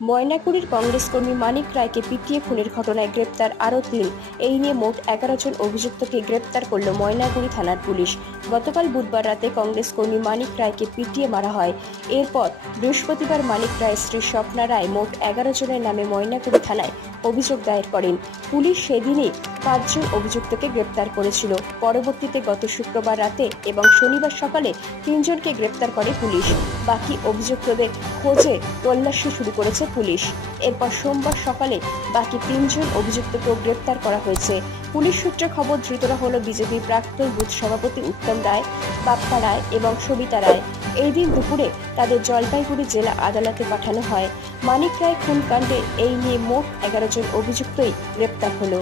ময়নাকুড়ির কংগ্রেস কর্মী মানিক রায়কে পিটিয়ে খুনের ঘটনায় গ্রেপ্তার আরও ৩। এই নিয়ে মোট ১১ জন অভিযুক্তকে গ্রেপ্তার করল ময়নাকুড়ি থানার পুলিশ। গতকাল বুধবার রাতে কংগ্রেস কর্মী মানিক রায়কে পিটিয়ে মারা হয়। এরপর বৃহস্পতিবার মানিক রায়ের স্ত্রী স্বপ্না রায় মোট ১১ জনের নামে ময়নাকুড়ি থানায় অভিযোগ দায়ের করেন। পুলিশ সেদিনই ৫ জন অভিযুক্তকে গ্রেপ্তার করেছিল। পরবর্তীতে গত শুক্রবার রাতে এবং শনিবার সকালে ৩ জনকে গ্রেপ্তার করে পুলিশ। বাকি অভিযুক্তদের খোঁজে তল্লাশি শুরু করেছে পুলিশ। এরপর সোমবার সকালে বাকি ৩ জন অভিযুক্তকেও গ্রেপ্তার করা হয়েছে। পুলিশ সূত্রে খবর, ধৃতরা হল বিজেপি প্রাক্তন বুথ সভাপতি উত্তম রায়, বাপ্পা রায় এবং সবিতা রায়। এই দিন দুপুরে তাদের জলপাইগুড়ি জেলা আদালতে পাঠানো হয়। মানিক রায় খুন কাণ্ডে এই নিয়ে মোট ১১ জন অভিযুক্তই গ্রেপ্তার হলো।